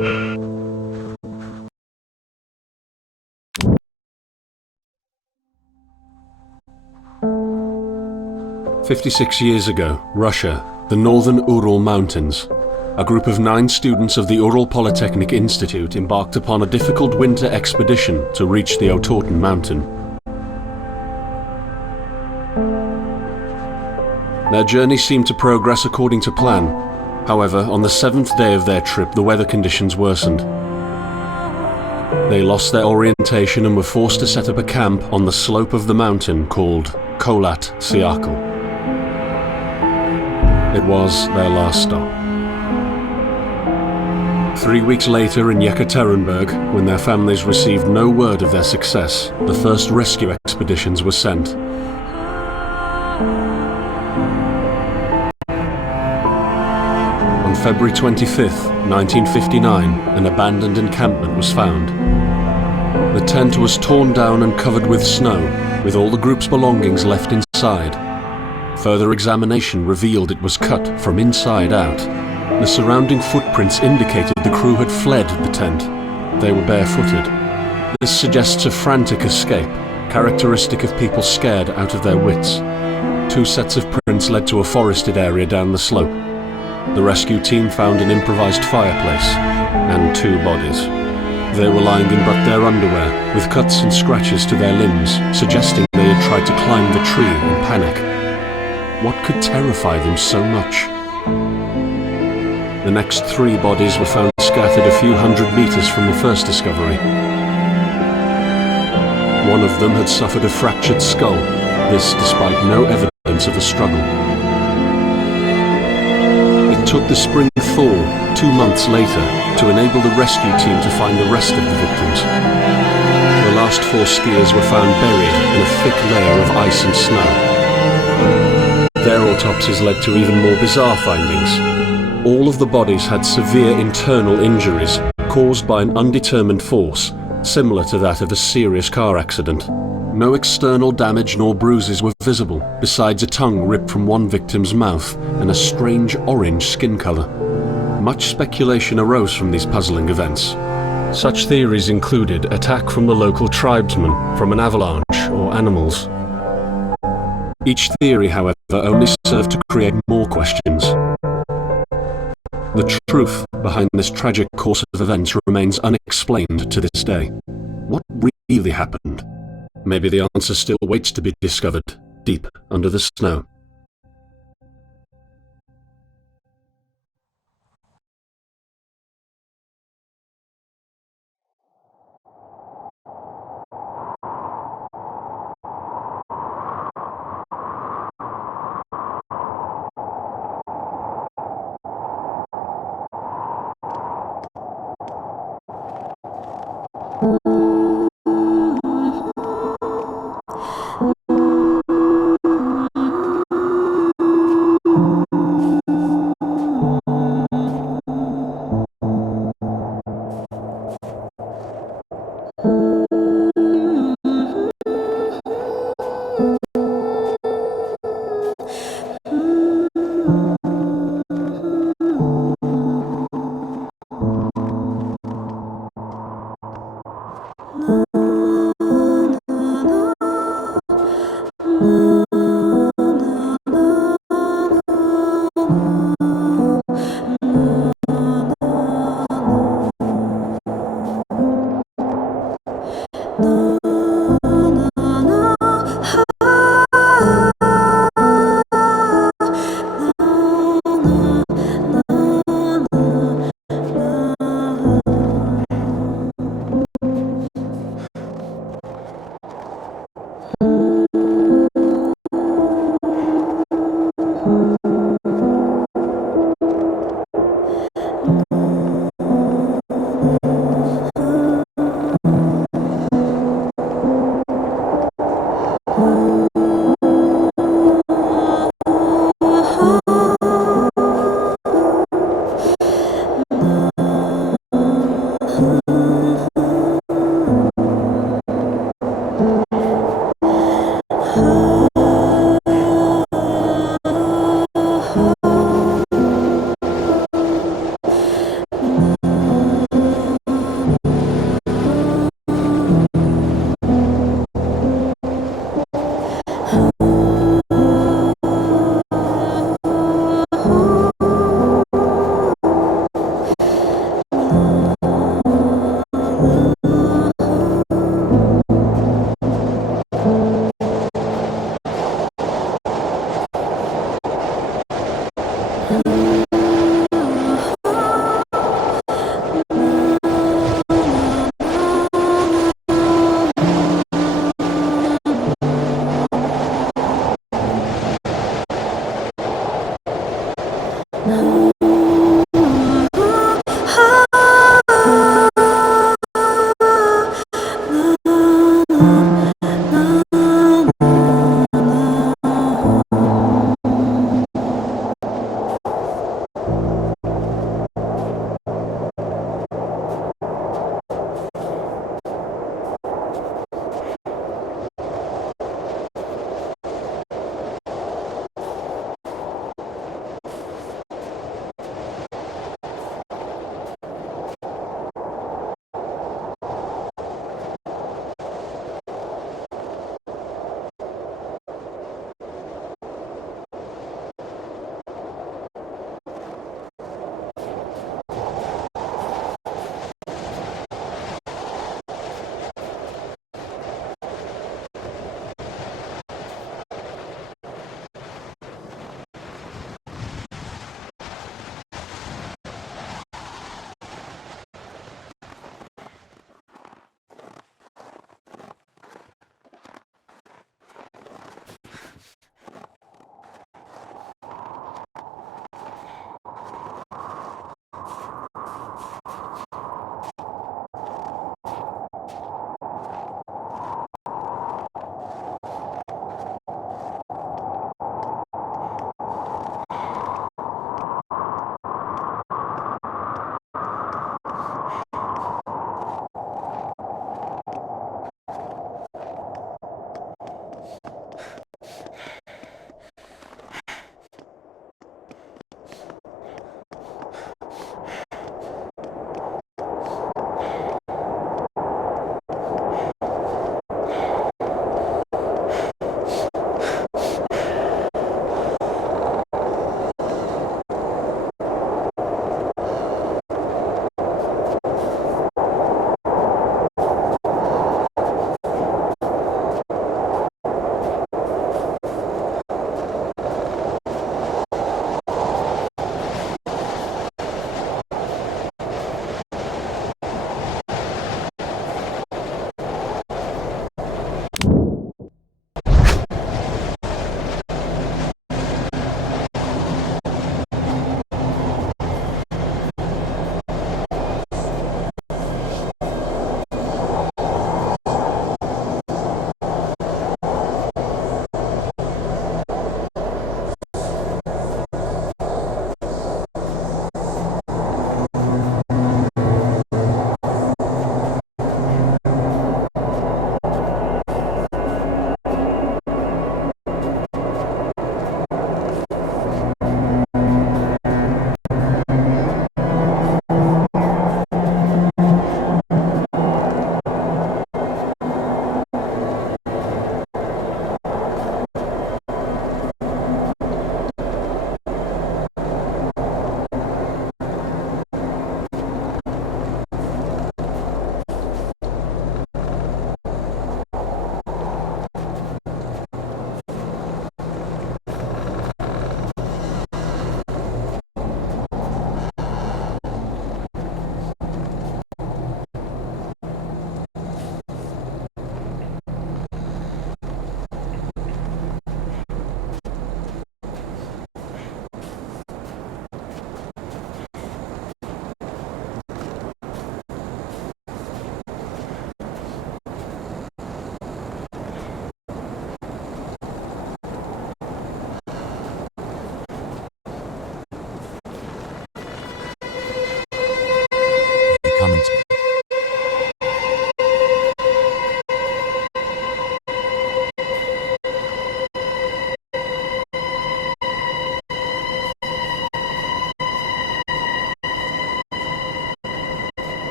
"56 years ago, Russia, the northern Ural Mountains. A group of 9 students of the Ural Polytechnic Institute embarked upon a difficult winter expedition to reach the Otorten mountain. Their journey seemed to progress according to plan. However, on the 7th day of their trip, the weather conditions worsened. They lost their orientation and were forced to set up a camp on the slope of the mountain called Kholat. It was their last stop. 3 weeks later in Yekaterinburg, when their families received no word of their success, the first rescue expeditions were sent. On February 25th, 1959, an abandoned encampment was found. The tent was torn down and covered with snow, with all the group's belongings left inside. Further examination revealed it was cut from inside out. The surrounding footprints indicated the crew had fled the tent. They were barefooted. This suggests a frantic escape, characteristic of people scared out of their wits. 2 sets of prints led to a forested area down the slope. The rescue team found an improvised fireplace and 2 bodies. They were lying in but their underwear, with cuts and scratches to their limbs, suggesting they had tried to climb the tree in panic. What could terrify them so much? The next 3 bodies were found scattered a few hundred meters from the first discovery. One of them had suffered a fractured skull, this despite no evidence of a struggle. It took the spring thaw 2 months later to enable the rescue team to find the rest of the victims. The last 4 skiers were found buried in a thick layer of ice and snow. Their autopsies led to even more bizarre findings. All of the bodies had severe internal injuries caused by an undetermined force, similar to that of a serious car accident. No external damage nor bruises were visible, besides a tongue ripped from one victim's mouth and a strange orange skin color. Much speculation arose from these puzzling events. Such theories included attack from the local tribesmen, from an avalanche, or animals. Each theory, however, only served to create more questions. The truth behind this tragic course of events remains unexplained to this day. What really happened? Maybe the answer still waits to be discovered, deep under the snow.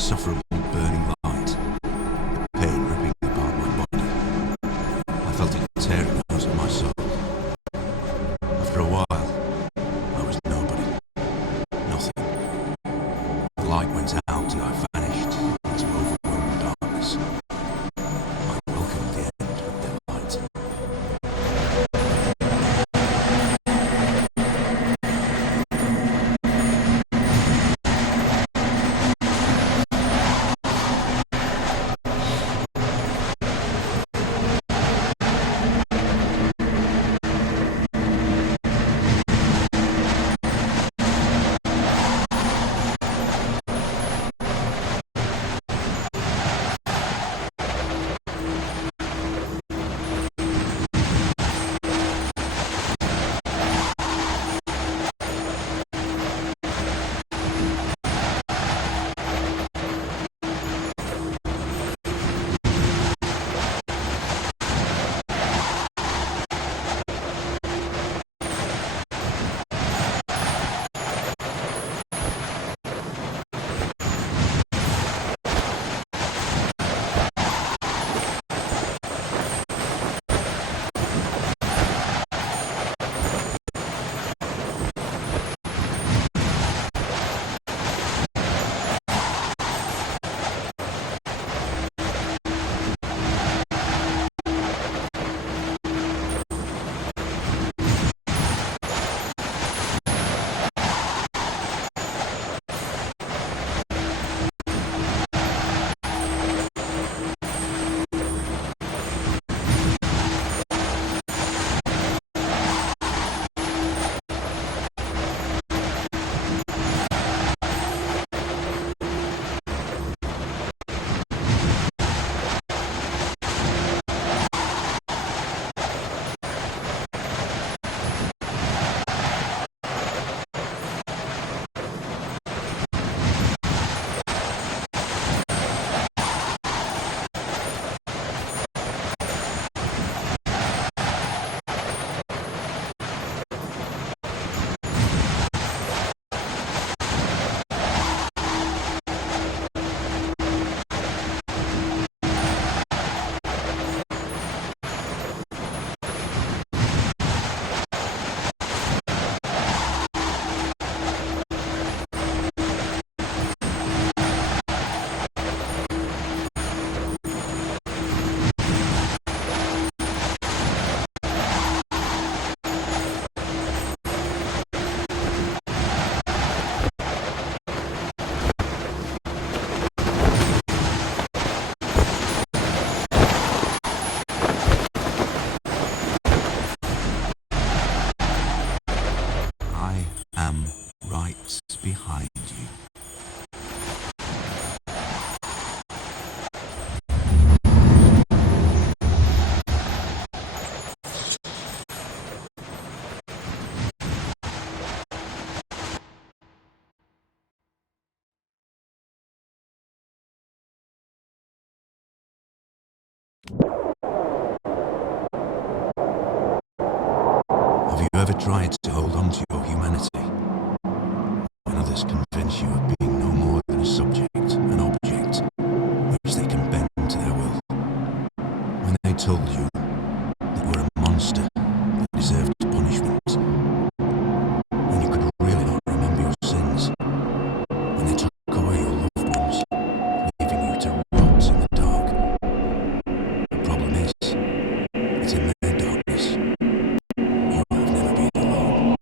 insufferable burning light, the pain ripping apart my body. I felt it tearing out of my soul. After a while, I was nobody, nothing. The light went out and I vanished into overwhelming darkness. I welcomed the end of the light. Behind you. Have you ever tried to hold on to your humanity? When others convince you of being no more than a subject, an object, which they can bend to their will. When they told you that you were a monster that deserved punishment. When you could really not remember your sins. When they took away your loved ones, leaving you to rot in the dark. The problem is that in their darkness, you have never been alone.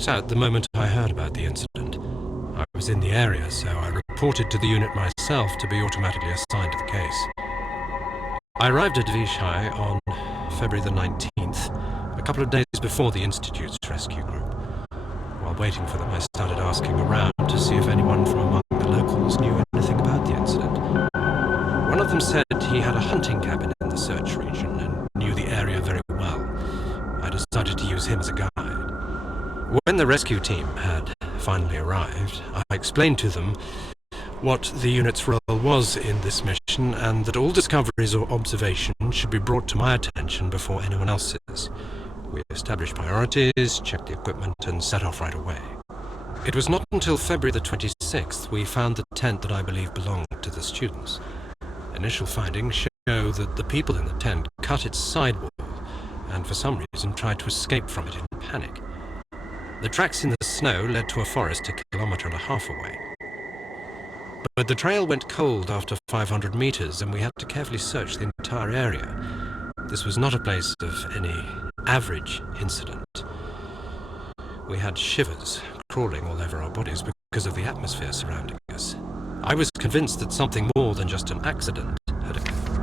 set out the moment I heard about the incident. I was in the area, so I reported to the unit myself to be automatically assigned to the case. I arrived at Vishai on February the 19th, a couple of days before the Institute's rescue group. While waiting for them, I started asking around to see if anyone from among the locals knew anything about the incident. One of them said he had a hunting cabin in the search region and knew the area very well. I decided to use him as a guide. When the rescue team had finally arrived, I explained to them what the unit's role was in this mission and that all discoveries or observations should be brought to my attention before anyone else's. We established priorities, checked the equipment, and set off right away. It was not until February the 26th we found the tent that I believe belonged to the students. Initial findings show that the people in the tent cut its sidewall and for some reason tried to escape from it in panic. The tracks in the snow led to a forest a kilometre and a half away. But the trail went cold after 500 meters, and we had to carefully search the entire area. This was not a place of any average incident. We had shivers crawling all over our bodies because of the atmosphere surrounding us. I was convinced that something more than just an accident had occurred.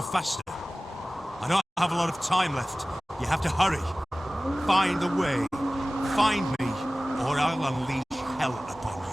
go faster. I don't have a lot of time left. You have to hurry. Find the way. Find me, or I'll unleash hell upon you.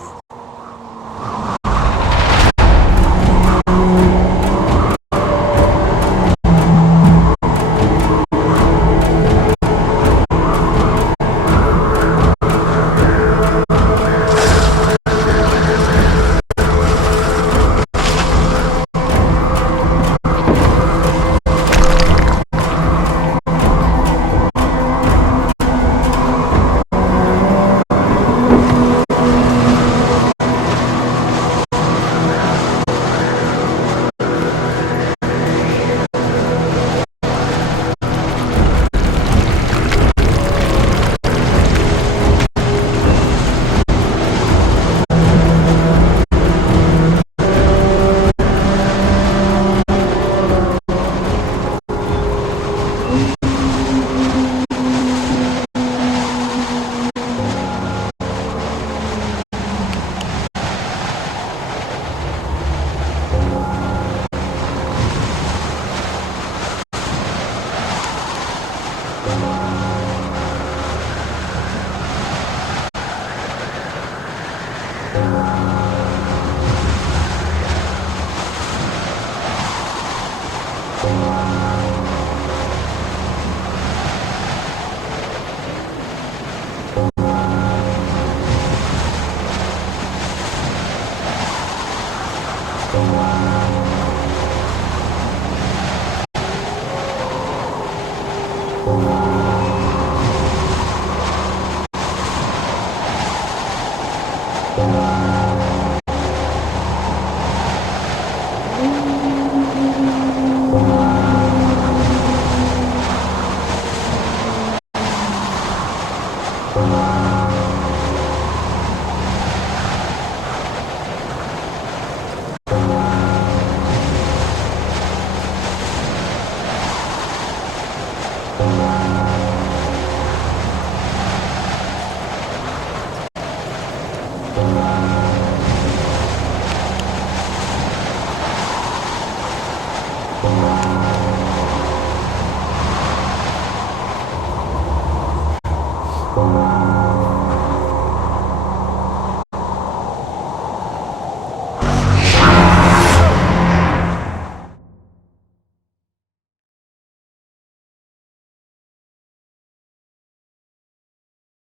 Kholat.